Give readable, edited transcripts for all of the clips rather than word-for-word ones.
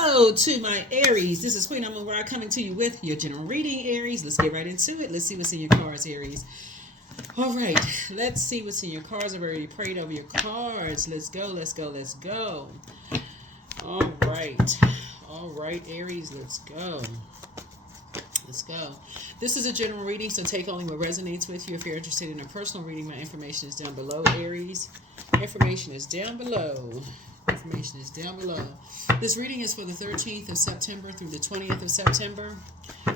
Hello to my Aries. This is Queen Amun Ra coming to you with your general reading, Aries. Let's get right into it. Let's see what's in your cards, Aries. All right, let's see what's in your cards. I've already prayed over your cards. Let's go, let's go, let's go. All right, Aries, let's go. Let's go. This is a general reading, so take only what resonates with you. If you're interested in a personal reading, my information is down below, Aries. Information is down below. Information is down below. This reading is for the 13th of September through the 20th of September.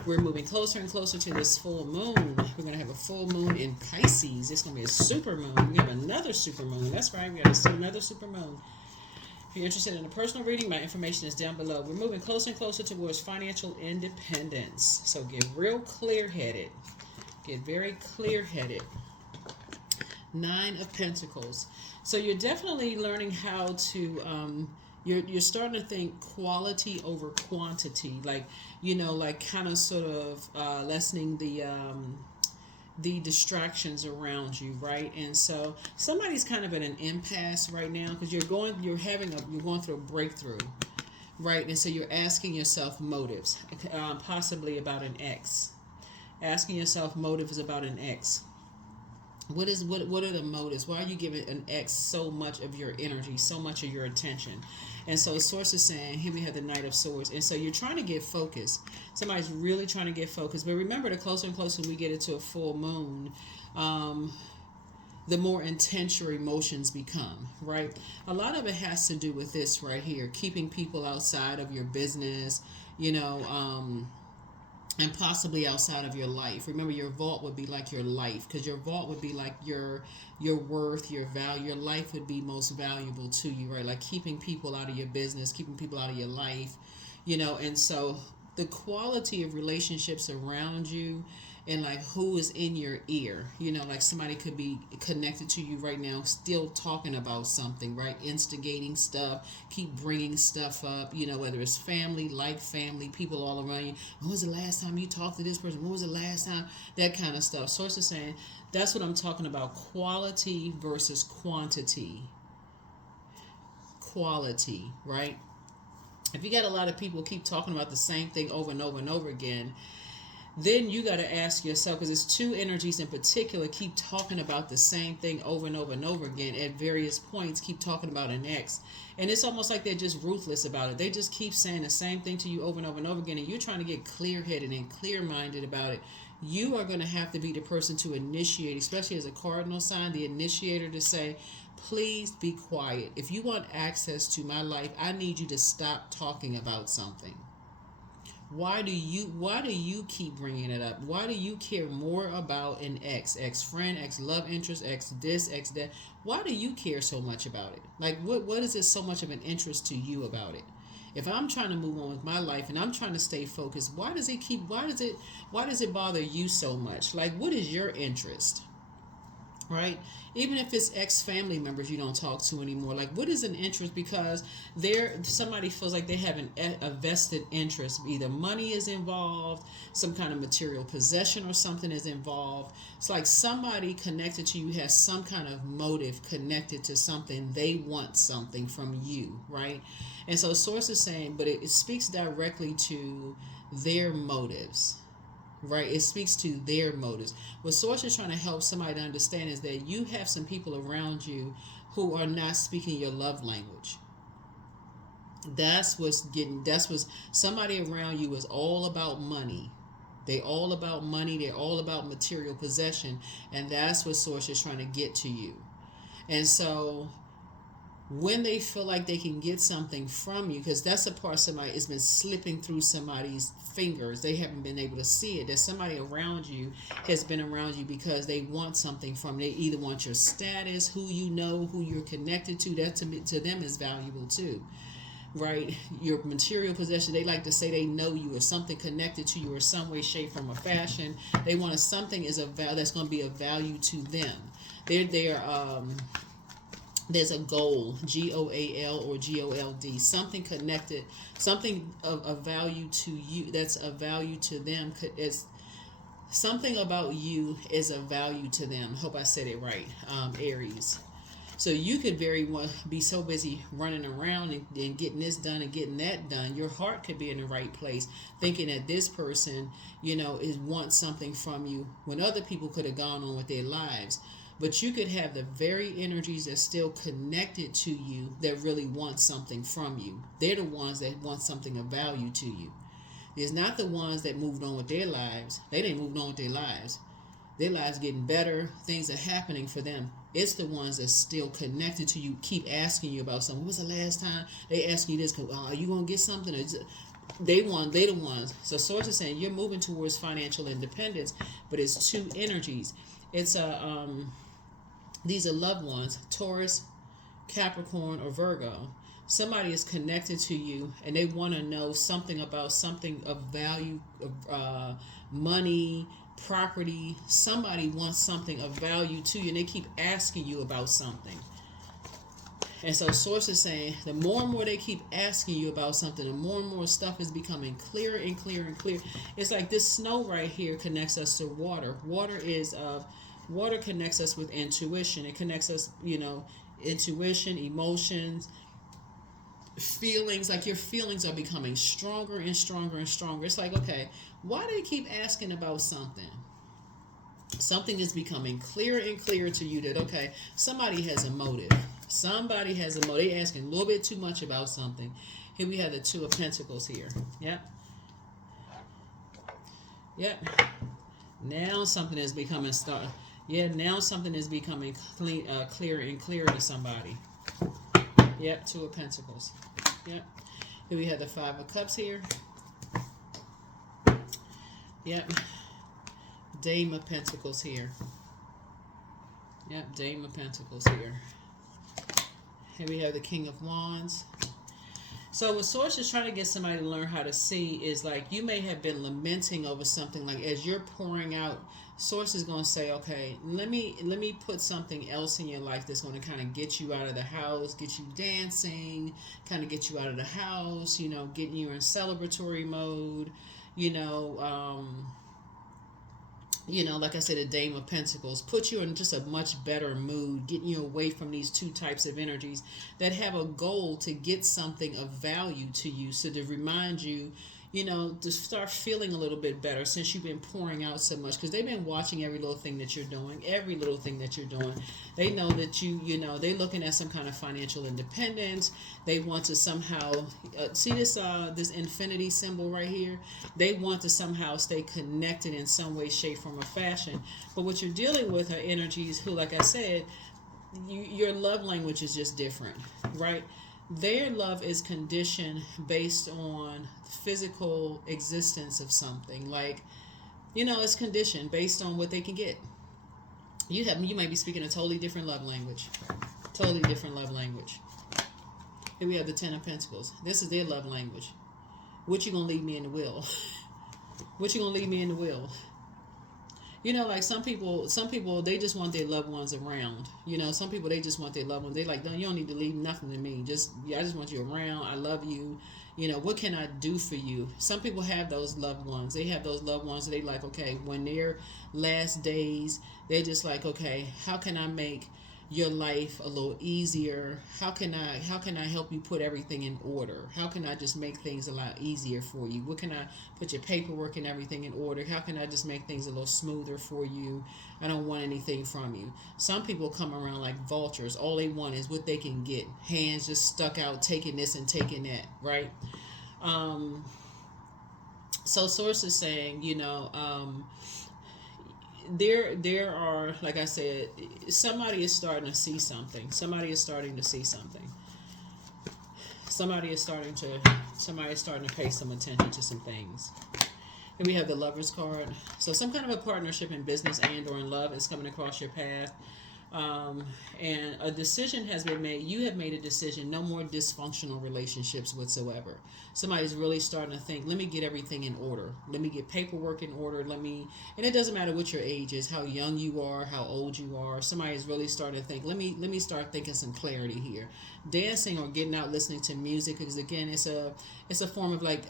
We're moving closer and closer to this full moon. We're going to have a full moon in Pisces. It's going to be a super moon. We have another super moon. That's right. We got another super moon. If you're interested in a personal reading, my information is down below. We're moving closer and closer towards financial independence. So get real clear-headed. Get very clear-headed. 9 of Pentacles. So you're definitely learning how to, you're starting to think quality over quantity. Like, you know, like kind of sort of lessening the distractions around you, right? And so somebody's kind of at an impasse right now because you're going through a breakthrough, right? And so you're asking yourself motives, possibly about an ex. Asking yourself motives about an ex. What are the motives? Why are you giving an ex so much of your energy, so much of your attention? And so Source is saying, here we have the Knight of Swords. And so you're trying to get focused. Somebody's really trying to get focused. But remember, the closer and closer we get into a full moon, the more intense your emotions become, right? A lot of it has to do with this right here, keeping people outside of your business, you know, and possibly outside of your life. Remember, your vault would be like your life, because your vault would be like your worth, your value. Your life would be most valuable to you, right? Like keeping people out of your business, keeping people out of your life, you know. And so the quality of relationships around you and like who is in your ear, you know, like somebody could be connected to you right now, still talking about something, right? Instigating stuff, keep bringing stuff up, you know, whether it's family, like family, people all around you. When was the last time you talked to this person? When was the last time? That kind of stuff. Source is saying, that's what I'm talking about. Quality versus quantity. Quality, right? If you got a lot of people keep talking about the same thing over and over and over again, then you got to ask yourself, because it's 2 energies in particular keep talking about the same thing over and over and over again at various points, keep talking about an ex. And it's almost like they're just ruthless about it. They just keep saying the same thing to you over and over and over again, and you're trying to get clear-headed and clear-minded about it. You are going to have to be the person to initiate, especially as a cardinal sign, the initiator, to say, please be quiet. If you want access to my life, I need you to stop talking about something. Why do you keep bringing it up? Why do you care more about an ex-friend, ex-love interest, ex-this, ex-that? Why do you care so much about it? Like, what is it so much of an interest to you about it? If I'm trying to move on with my life and I'm trying to stay focused, why does it bother you so much? Like, what is your interest? Right? Even if it's ex-family members you don't talk to anymore, like what is an interest? Because somebody feels like they have a vested interest. Either money is involved, some kind of material possession or something is involved. It's like somebody connected to you has some kind of motive connected to something. They want something from you, right? And so Source is saying, but it speaks directly to their motives. Right? It speaks to their motives. What Source is trying to help somebody to understand is that you have some people around you who are not speaking your love language. That's what's somebody around you is all about money. They're all about money. They're all about material possession. And that's what Source is trying to get to you. And so when they feel like they can get something from you, because that's a part somebody has been slipping through somebody's fingers, they haven't been able to see it, that somebody around you has been around you because they want something from you. They either want your status, who you know, who you're connected to. That to them is valuable too, right? Your material possession, they like to say they know you or something connected to you or some way, shape, form, or fashion. They want something that's going to be of value to them. There's a goal, GOAL or GOLD, something connected, something of value to you that's of value to them. Is something about you is of value to them. Hope I said it right, Aries. So you could very well be so busy running around and getting this done and getting that done. Your heart could be in the right place, thinking that this person, is wants something from you when other people could have gone on with their lives. But you could have the very energies that's still connected to you that really want something from you. They're the ones that want something of value to you. It's not the ones that moved on with their lives. They didn't move on with their lives. Their lives getting better. Things are happening for them. It's the ones that's still connected to you, keep asking you about something. When was the last time they asked you this? Are you going to get something? They the ones. So Source is saying you're moving towards financial independence, but it's two energies. It's these are loved ones, Taurus, Capricorn, or Virgo. Somebody is connected to you and they want to know something about something of value, money, property. Somebody wants something of value to you and they keep asking you about something. And so Source is saying the more and more they keep asking you about something, the more and more stuff is becoming clearer and clearer and clearer. It's like this snow right here connects us to water. Water connects us with intuition. It connects us, intuition, emotions, feelings. Like your feelings are becoming stronger and stronger and stronger. It's like, okay, why do they keep asking about something? Something is becoming clearer and clearer to you that, okay, somebody has a motive. Somebody has a motive. They're asking a little bit too much about something. Here we have the Two of Pentacles here. Yep. Now something is becoming now something is becoming clearer and clearer to somebody. Yep, Two of Pentacles. Yep. Here we have the Five of Cups here. Yep. Dame of Pentacles here. Yep, Dame of Pentacles here. Here we have the King of Wands. So what Source is trying to get somebody to learn how to see is like you may have been lamenting over something. Like as you're pouring out, Source is going to say, okay, let me put something else in your life that's going to kind of get you out of the house, get you dancing, kind of get you out of the house, getting you in celebratory mode, like I said, a Dame of Pentacles, put you in just a much better mood, getting you away from these two types of energies that have a goal to get something of value to you. So to remind you, to start feeling a little bit better since you've been pouring out so much, because they've been watching every little thing that you're doing, They know that they're looking at some kind of financial independence. They want to somehow, see this infinity symbol right here? They want to somehow stay connected in some way, shape, form, or fashion. But what you're dealing with are energies who, like I said, your love language is just different, right? Their love is conditioned based on physical existence of something. Like, it's conditioned based on what they can get. You might be speaking a totally different love language. Here we have the Ten of Pentacles. This is their love language. What you gonna leave me in the will? Like some people, they just want their loved ones around. Some people, they just want their loved ones. They like, no, you don't need to leave nothing to me. I just want you around. I love you. What can I do for you? Some people have those loved ones. They have those loved ones that they like, okay, when their last days, they're just like, okay, how can I make your life a little easier? How can I help you put everything in order? How can I just make things a lot easier for you? What can I put your paperwork and everything in order? How can I just make things a little smoother for you? I don't want anything from you. Some people come around like vultures. All they want is what they can get. Hands just stuck out, taking this and taking that, right? So Source is saying, there are, like I said, somebody is starting to see something. Somebody is starting to pay some attention to some things. Here we have the Lover's card. So some kind of a partnership in business and or in love is coming across your path. And a decision has been made. You have made a decision. No more dysfunctional relationships whatsoever. Somebody's really starting to think, let me get everything in order. Let me get paperwork in order. And it doesn't matter what your age is, how young you are, how old you are. Somebody's really starting to think, let me start thinking some clarity here. Dancing or getting out listening to music, because again, it's a form of like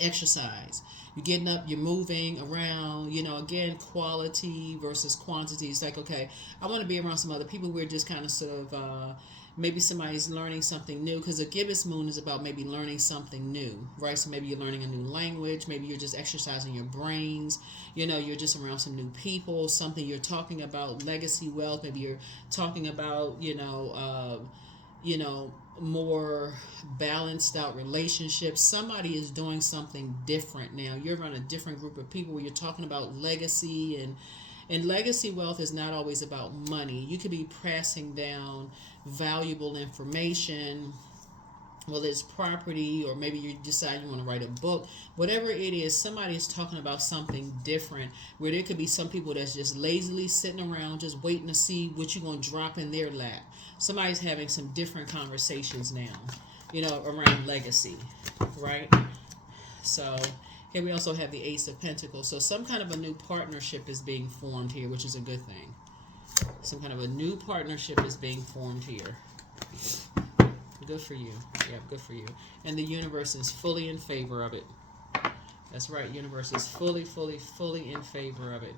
Exercise. You're getting up, you're moving around, again, quality versus quantity. It's like, okay, I want to be around some other people. We're just kind of sort of, maybe somebody's learning something new, because a gibbous moon is about maybe learning something new, right? So maybe you're learning a new language, maybe you're just exercising your brains, you're just around some new people, something you're talking about, legacy wealth, maybe you're talking about, more balanced out relationships. Somebody is doing something different now. You're around a different group of people where you're talking about legacy, and legacy wealth is not always about money. You could be passing down valuable information, whether it's property, or maybe you decide you want to write a book. Whatever it is, somebody is talking about something different, where there could be some people that's just lazily sitting around just waiting to see what you're going to drop in their lap. Somebody's having some different conversations now, around legacy, right? So here we also have the Ace of Pentacles. So some kind of a new partnership is being formed here, which is a good thing. Some kind of a new partnership is being formed here. Good for you. Yeah, good for you. And the universe is fully in favor of it. That's right. Universe is fully in favor of it.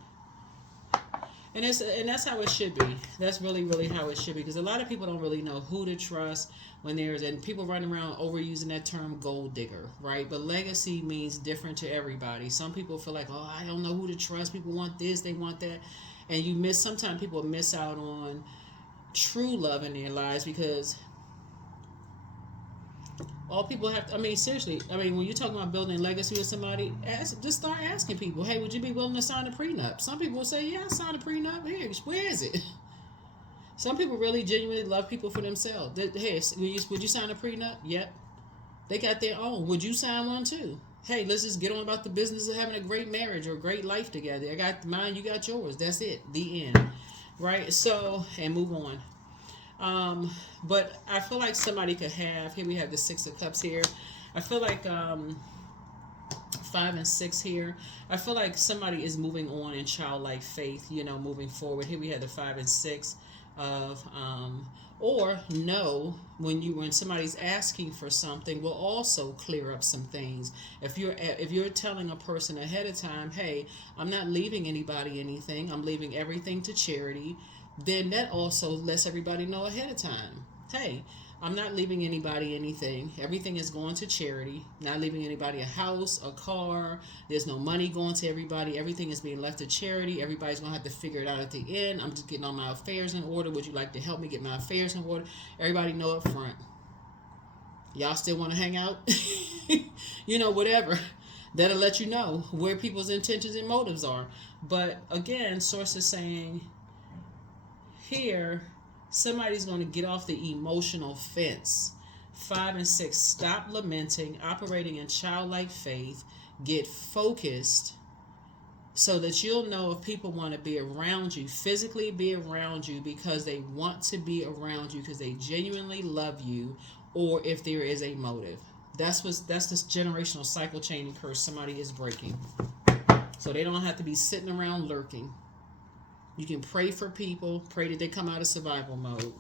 And that's how it should be. That's really how it should be. Because a lot of people don't really know who to trust and people running around overusing that term gold digger, right? But legacy means different to everybody. Some people feel like, oh, I don't know who to trust. People want this, they want that. And sometimes people miss out on true love in their lives, because all people have to, seriously, when you're talking about building legacy with somebody, just start asking people, hey, would you be willing to sign a prenup? Some people will say, yeah, I'll sign a prenup. Here, where is it? Some people really genuinely love people for themselves. Hey, would you sign a prenup? Yep. They got their own. Would you sign one too? Hey, let's just get on about the business of having a great marriage or a great life together. I got mine, you got yours. That's it. The end. Right? So, and move on. But I feel like somebody could have, here we have the Six of Cups here. I feel like 5 and 6 here. I feel like somebody is moving on in childlike faith, moving forward. Here we have the 5 and 6 of, or no, when somebody's asking for something, will also clear up some things. If you're telling a person ahead of time, hey, I'm not leaving anybody anything, I'm leaving everything to charity, then that also lets everybody know ahead of time, hey, I'm not leaving anybody anything. Everything is going to charity. Not leaving anybody a house, a car. There's no money going to everybody. Everything is being left to charity. Everybody's going to have to figure it out at the end. I'm just getting all my affairs in order. Would you like to help me get my affairs in order? Everybody know up front. Y'all still want to hang out? Whatever. That'll let you know where people's intentions and motives are. But again, Source is saying here, somebody's going to get off the emotional fence. 5 and 6, stop lamenting, operating in childlike faith, get focused, so that you'll know if people want to be around you, physically be around you because they want to be around you because they genuinely love you, or if there is a motive. That's this generational cycle chain and curse somebody is breaking. So they don't have to be sitting around lurking. You can pray for people, pray that they come out of survival mode.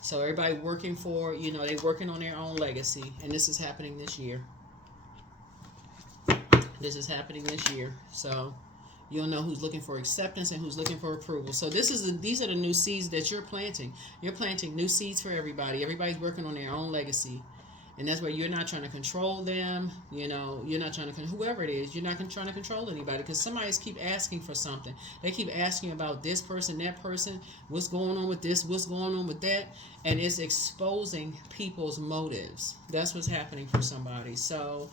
So everybody working for, they're working on their own legacy. And this is happening this year. This is happening this year. So you'll know who's looking for acceptance and who's looking for approval. So these are the new seeds that you're planting. You're planting new seeds for everybody. Everybody's working on their own legacy. And that's where you're not trying to control them. You're not trying to, whoever it is, you're not trying to control anybody, because somebody's keep asking for something. They keep asking about this person, that person, what's going on with this, what's going on with that. And it's exposing people's motives. That's what's happening for somebody. So,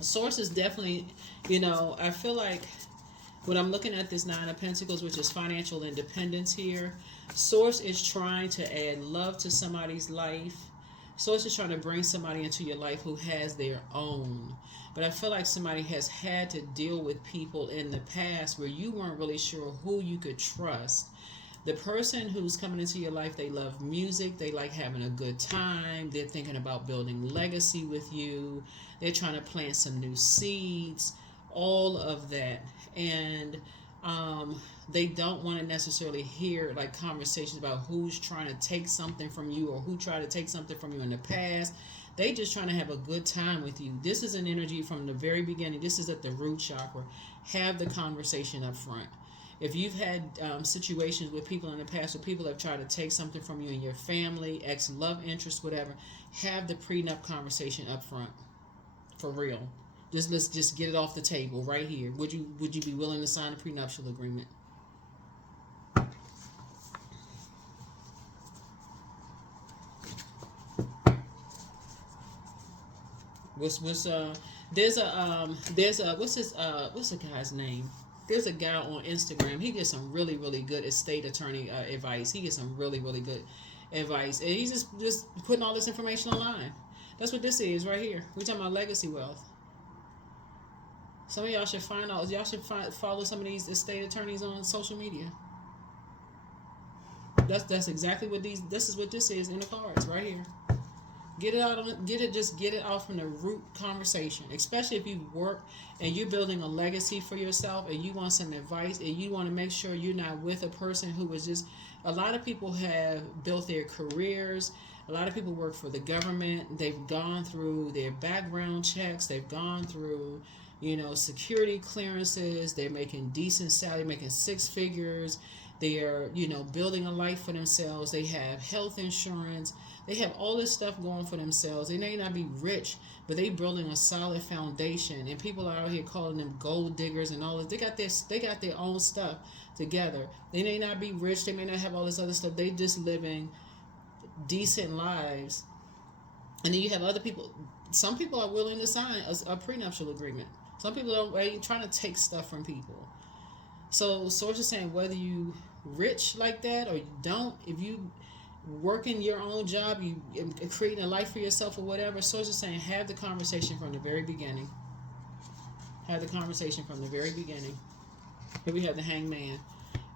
Source is definitely, I feel like when I'm looking at this 9 of Pentacles, which is financial independence here, Source is trying to add love to somebody's life. Source is trying to bring somebody into your life who has their own. But I feel like somebody has had to deal with people in the past where you weren't really sure who you could trust. The person who's coming into your life, they love music. They like having a good time. They're thinking about building legacy with you. They're trying to plant some new seeds. All of that. And They don't want to necessarily hear like conversations about who's trying to take something from you or who tried to take something from you in the past. They just trying to have a good time with you. This is an energy from the very beginning. This is at the root chakra. Have the conversation up front. If you've had situations with people in the past where people have tried to take something from you in your family, ex-love interest, whatever, have the prenup conversation up front. For real. Let's just get it off the table right here. Would you be willing to sign a prenuptial agreement? What's there's the guy's name? There's a guy on Instagram. He gets some really good estate attorney advice. He gets some really good advice, and he's just putting all this information online. That's what this is right here. We're talking about legacy wealth. Some of y'all should follow some of these estate attorneys on social media. That's exactly what this is what this is in the cards right here. Get it out. Get it out from the root conversation. Especially if you work and you're building a legacy for yourself and you want some advice and you want to make sure you're not with a person who is just. A lot of people have built their careers. A lot of people work for the government. They've gone through their background checks. They've gone through, security clearances. They're making decent salary, making six figures. They are, building a life for themselves. They have health insurance. They have all this stuff going for themselves. They may not be rich, but they building a solid foundation. And people are out here calling them gold diggers and all this. They got their own stuff together. They may not be rich. They may not have all this other stuff. They just living decent lives. And then you have other people. Some people are willing to sign a prenuptial agreement. Some people ain't trying to take stuff from people. So source is saying whether you rich like that or you don't, if you working your own job, you creating a life for yourself or whatever, source is saying have the conversation from the very beginning. Have the conversation from the very beginning. Here we have the hangman.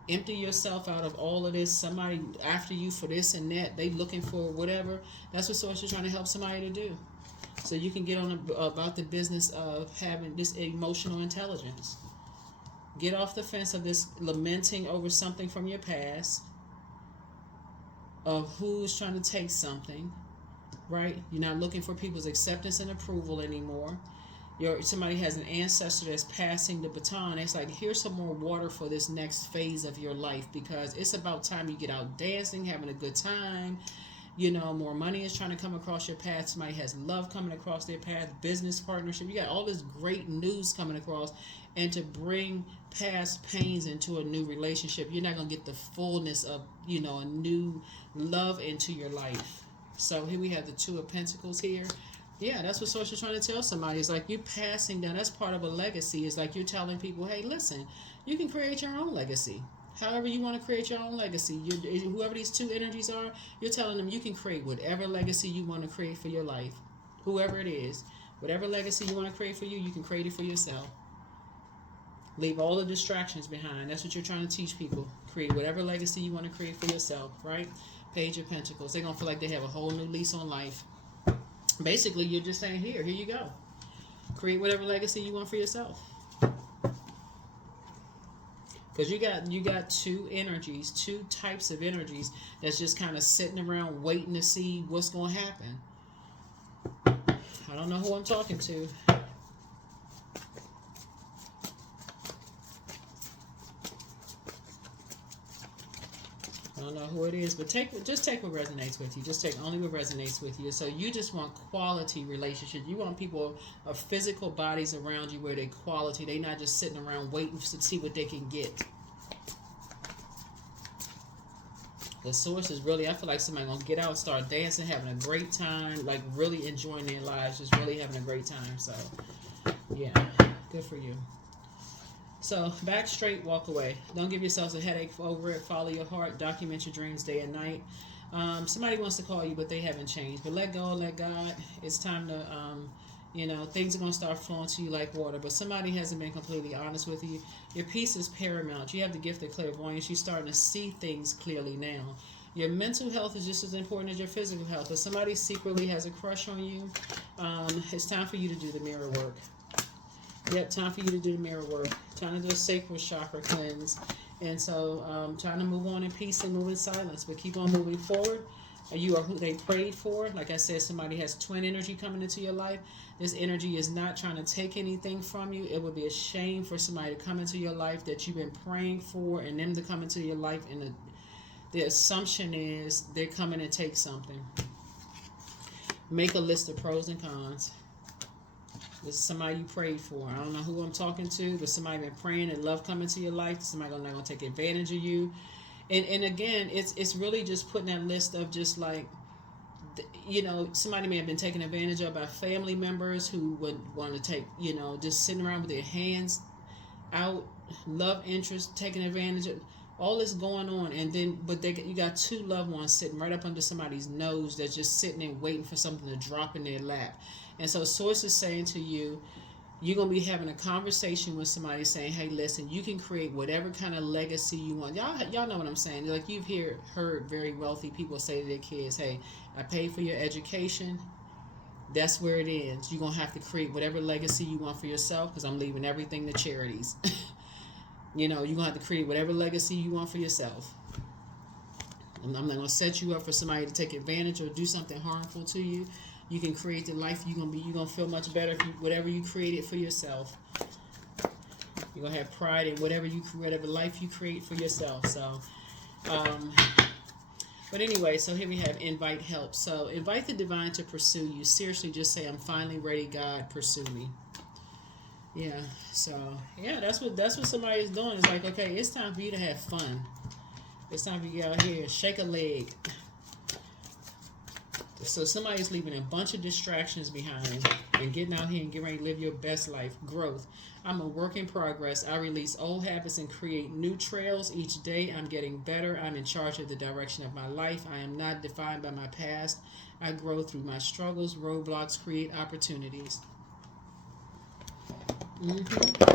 Empty yourself out of all of this. Somebody after you for this and that. They looking for whatever. That's what source is trying to help somebody to do. So you can get on about the business of having this emotional intelligence. Get off the fence of this lamenting over something from your past, of who's trying to take something, right? You're not looking for people's acceptance and approval anymore. Somebody has an ancestor that's passing the baton. It's like, here's some more water for this next phase of your life, because it's about time you get out dancing, having a good time. More money is trying to come across your path. Somebody has love coming across their path, business partnership. You got all this great news coming across. And to bring past pains into a new relationship, you're not going to get the fullness of, a new love into your life. So here we have the Two of Pentacles here. Yeah, that's what Source is trying to tell somebody. It's like you're passing down. That's part of a legacy. It's like you're telling people, hey, listen, you can create your own legacy. However you want to create your own legacy. Whoever these two energies are, you're telling them you can create whatever legacy you want to create for your life. Whoever it is. Whatever legacy you want to create for you, you can create it for yourself. Leave all the distractions behind. That's what you're trying to teach people. Create whatever legacy you want to create for yourself, right? Page of Pentacles. They're going to feel like they have a whole new lease on life. Basically, you're just saying, here you go. Create whatever legacy you want for yourself. Because you got two energies, two types of energies that's just kind of sitting around waiting to see what's going to happen. I don't know who I'm talking to. I don't know who it is, but just take what resonates with you. Just take only what resonates with you. So you just want quality relationships. You want people of physical bodies around you where they quality. They not just sitting around waiting to see what they can get. The source is really, I feel like somebody gonna get out, start dancing, having a great time, like really enjoying their lives, just really having a great time. So yeah, good for you. So, back straight, walk away. Don't give yourselves a headache over it. Follow your heart. Document your dreams day and night. Somebody wants to call you, but they haven't changed. But let go, let God. It's time to, things are going to start flowing to you like water. But somebody hasn't been completely honest with you. Your peace is paramount. You have the gift of clairvoyance. You're starting to see things clearly now. Your mental health is just as important as your physical health. If somebody secretly has a crush on you, it's time for you to do the mirror work. Yep, time for you to do the mirror work. Trying to do a sacral chakra cleanse. And so trying to move on in peace and move in silence. But keep on moving forward. You are who they prayed for. Like I said, somebody has twin energy coming into your life. This energy is not trying to take anything from you. It would be a shame for somebody to come into your life that you've been praying for and them to come into your life. And the assumption is they're coming to take something. Make a list of pros and cons. This is somebody you prayed for. I don't know who I'm talking to, but somebody been praying and love coming to your life. Somebody not gonna take advantage of you. And again, it's really just putting that list of just like, you know, somebody may have been taken advantage of by family members who would want to take, you know, just sitting around with their hands out, love interest, taking advantage of all this going on. And then, but you got two loved ones sitting right up under somebody's nose that's just sitting there waiting for something to drop in their lap. And so Source is saying to you, you're going to be having a conversation with somebody saying, hey, listen, you can create whatever kind of legacy you want. Y'all know what I'm saying. Like you've heard very wealthy people say to their kids, hey, I paid for your education. That's where it ends. You're going to have to create whatever legacy you want for yourself because I'm leaving everything to charities. You know, you're going to have to create whatever legacy you want for yourself. I'm not going to set you up for somebody to take advantage or do something harmful to you. You can create the life you're gonna feel much better if whatever you created for yourself. You're gonna have pride in whatever life you create for yourself. So, but anyway, so here we have invite help. So invite the divine to pursue you. Seriously, just say, I'm finally ready. God, pursue me. Yeah. So yeah, that's what somebody is doing. It's like, okay, it's time for you to have fun. It's time for you to get out here and shake a leg. So somebody's leaving a bunch of distractions behind and getting out here and getting ready to live your best life. Growth. I'm a work in progress. I release old habits and create new trails each day. I'm getting better. I'm in charge of the direction of my life. I am not defined by my past. I grow through my struggles. Roadblocks create opportunities.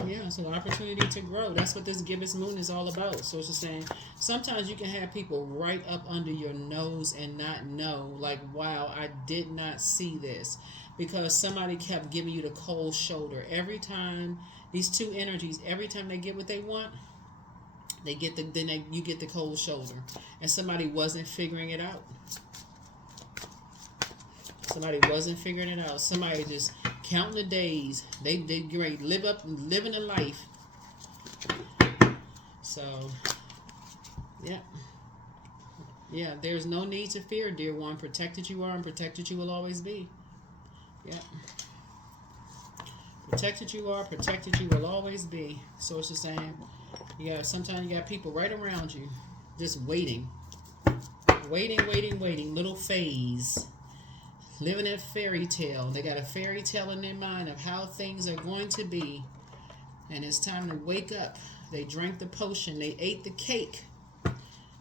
Yeah, so opportunity to grow. That's what this gibbous moon is all about. So it's just saying, sometimes you can have people right up under your nose and not know, like, wow, I did not see this. Because somebody kept giving you the cold shoulder. Every time, these two energies, every time they get what they want, you get the cold shoulder. And somebody wasn't figuring it out. Somebody wasn't figuring it out. Somebody just counting the days. They great living a life. So yeah, there's no need to fear, dear one. Protected you are and protected you will always be. Yeah. Protected you are, protected you will always be. So it's just saying, sometimes you got people right around you just waiting. Little phase. Living a fairy tale. They got a fairy tale in their mind of how things are going to be. And it's time to wake up. They drank the potion. They ate the cake.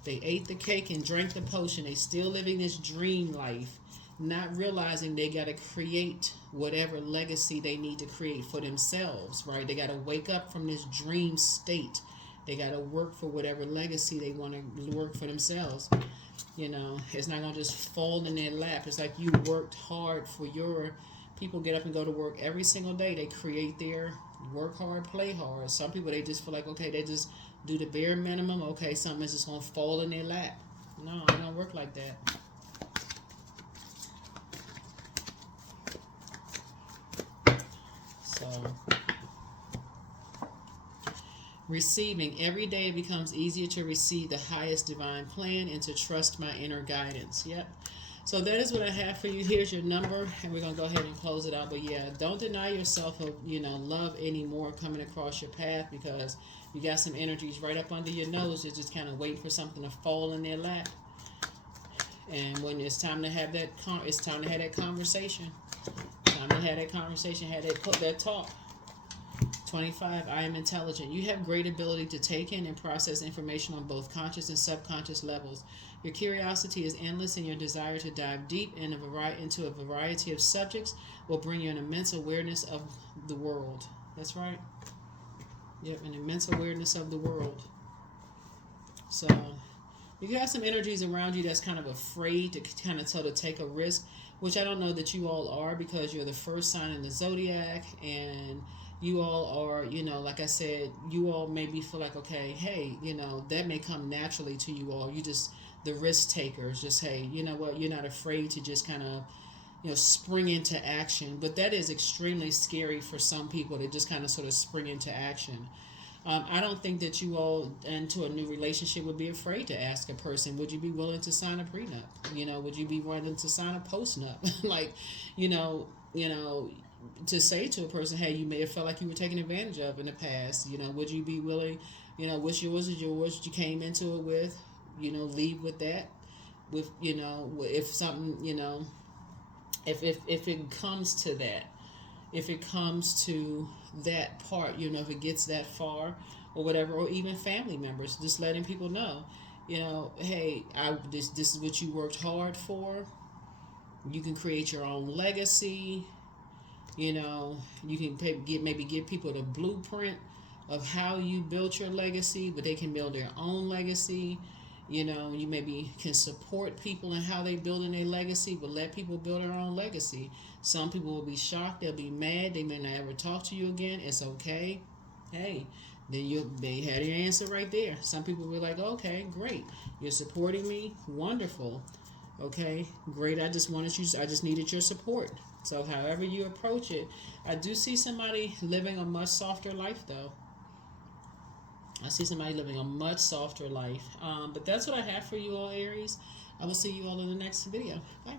They ate the cake and drank the potion. They still living this dream life. Not realizing they got to create whatever legacy they need to create for themselves, right? They got to wake up from this dream state. They got to work for whatever legacy they want to work for themselves. You know, it's not going to just fall in their lap. It's like you worked hard for your people. Get up and go to work every single day. They create their work hard, play hard. Some people, they just feel like, okay, they just do the bare minimum. Okay, something is just going to fall in their lap. No, it don't work like that. So, receiving. Every day it becomes easier to receive the highest divine plan and to trust my inner guidance. Yep. So that is what I have for you. Here's your number, and we're going to go ahead and close it out. But yeah, don't deny yourself of, love anymore coming across your path, because you got some energies right up under your nose. You're just kind of waiting for something to fall in their lap. And when it's time to have that, it's time to have that conversation. Time to have that conversation, have that talk. 25, I am intelligent. You have great ability to take in and process information on both conscious and subconscious levels. Your curiosity is endless, and your desire to dive deep into a variety of subjects will bring you an immense awareness of the world. That's right. Yep, an immense awareness of the world. So, you have some energies around you that's kind of afraid to kind of take a risk, which I don't know that you all are, because you're the first sign in the zodiac, and you all are, like I said, you all maybe feel like, okay, hey, that may come naturally to you all. You just, the risk takers, just, hey, you know what, you're not afraid to just kind of, spring into action. But that is extremely scary for some people to just kind of sort of spring into action. I don't think that you all into a new relationship would be afraid to ask a person, would you be willing to sign a prenup? Would you be willing to sign a postnup? Like, to say to a person, hey, you may have felt like you were taken advantage of in the past. Would you be willing, what's yours is yours, you came into it with, leave with that. With, if something, if it comes to that, if it comes to that part, if it gets that far or whatever, or even family members, just letting people know, hey, this is what you worked hard for. You can create your own legacy. You can maybe give people the blueprint of how you built your legacy, but they can build their own legacy. You maybe can support people in how they building their legacy, but let people build their own legacy. Some people will be shocked, they'll be mad, they may not ever talk to you again. It's okay. Hey, they had your answer right there. Some people will be like, okay, great, you're supporting me, wonderful. Okay, great. I just needed your support. So however you approach it, I do see somebody living a much softer life though. I see somebody living a much softer life. But that's what I have for you all, Aries. I will see you all in the next video. Bye.